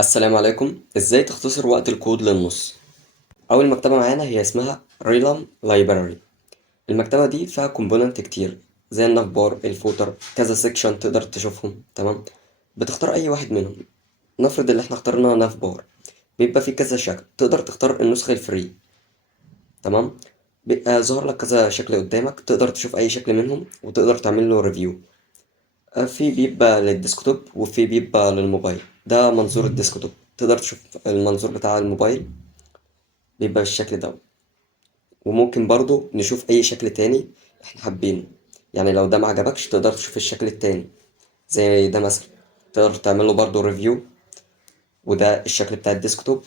السلام عليكم. ازاي تختصر وقت الكود للنص؟ اول مكتبه معانا هي اسمها ريلام لايبراري. المكتبه دي فيها كومبوننت كتير زي الناف بار، الفوتر، كذا سيكشن تقدر تشوفهم. تمام، بتختار اي واحد منهم. نفرض اللي احنا اخترنا ناف بار، بيبقى فيه كذا شكل، تقدر تختار النسخه الفري. تمام، بيبقى ظهر لك كذا شكل قدامك، تقدر تشوف اي شكل منهم وتقدر تعمل له ريفيو. في بيبقى للديسكتوب وفي بيبقى للموبايل. ده منظور الديسكتوب، تقدر تشوف المنظور بتاع الموبايل بيبقى بالشكل ده. وممكن برضو نشوف اي شكل تاني احنا حابينه. يعني لو ده ما عجبكش تقدر تشوف الشكل التاني زي ده مثلا، تقدر تعمله برضو ريفيو. وده الشكل بتاع الديسكتوب،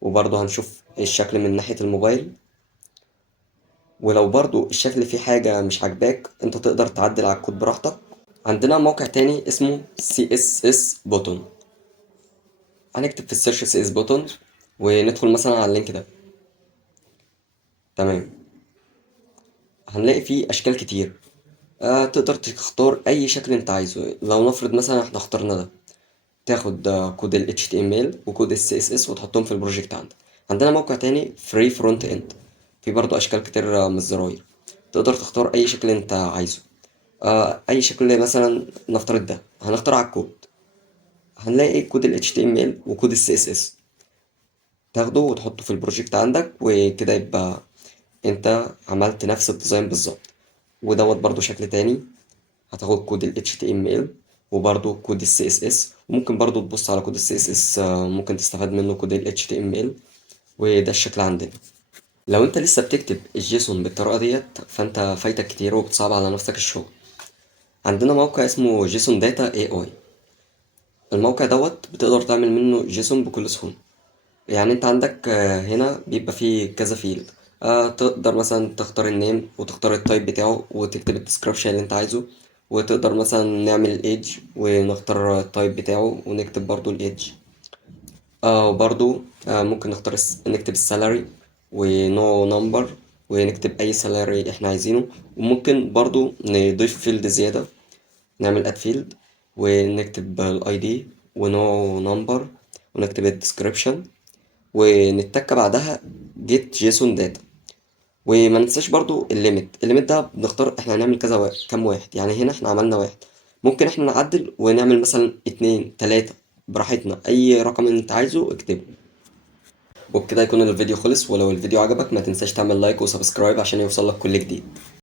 وبرضو هنشوف الشكل من ناحية الموبايل. ولو برضو الشكل فيه حاجة مش عاجباك انت تقدر تعدل على الكود براحتك. عندنا موقع تاني اسمه CSS بوتون. هنكتب في السيرش CSS بوتون وندخل مثلا على اللينك ده. تمام، هنلاقي فيه اشكال كتير. تقدر تختار اي شكل انت عايزه. لو نفرض مثلا احنا اخترنا ده، تاخد كود ال HTML وكود ال CSS وتحطهم في البروجكت عندك. عندنا موقع تاني فري فرونت اند، في برضه اشكال كتير من الزراير. تقدر تختار اي شكل انت عايزه. اي شكل مثلا نفترض ده، هنختار على الكود. هنلاقي كود ال HTML وكود ال CSS، تاخده وتحطه في البروجكت عندك وكده يبقى انت عملت نفس الديزاين بالظبط. ودوت برضه شكل تاني، هتاخد كود ال HTML وبرضه كود ال CSS. وممكن برضه تبص على كود ال CSS، ممكن تستفاد منه كود ال HTML. وده الشكل عندنا. لو انت لسه بتكتب الجيسون بالطريقة ديت فانت فايتك كتير وبتصعب على نفسك الشغل. عندنا موقع اسمه جيسون داتا AI. الموقع دوت بتقدر تعمل منه جيسون بكل سهولة. يعني انت عندك هنا بيبقى فيه كذا فيلد. تقدر مثلا تختار النيم وتختار التايب بتاعه وتكتب الديسكريبشن اللي انت عايزه. وتقدر مثلا نعمل الايدج ونختار التايب بتاعه ونكتب برضو الايدج. وبرضو ممكن نكتب السالري ونوع نمبر ونكتب اي سالري احنا عايزينه. وممكن برضو نضيف فيلد زيادة، نعمل اد فيلد ونكتب الاي دي ونوع نمبر ونكتب الديسكريبشن ونتك بعدها جيت جيسون داتا. وما ننساش برضو الليميت ده بنختار احنا هنعمل كذا واحد، كام واحد. يعني هنا احنا عملنا واحد، ممكن احنا نعدل ونعمل مثلا اتنين تلاتة براحتنا. اي رقم انت عايزه اكتبه. وبكده يكون الفيديو خلص. ولو الفيديو عجبك ما تنساش تعمل لايك وسبسكرايب عشان يوصلك كل جديد.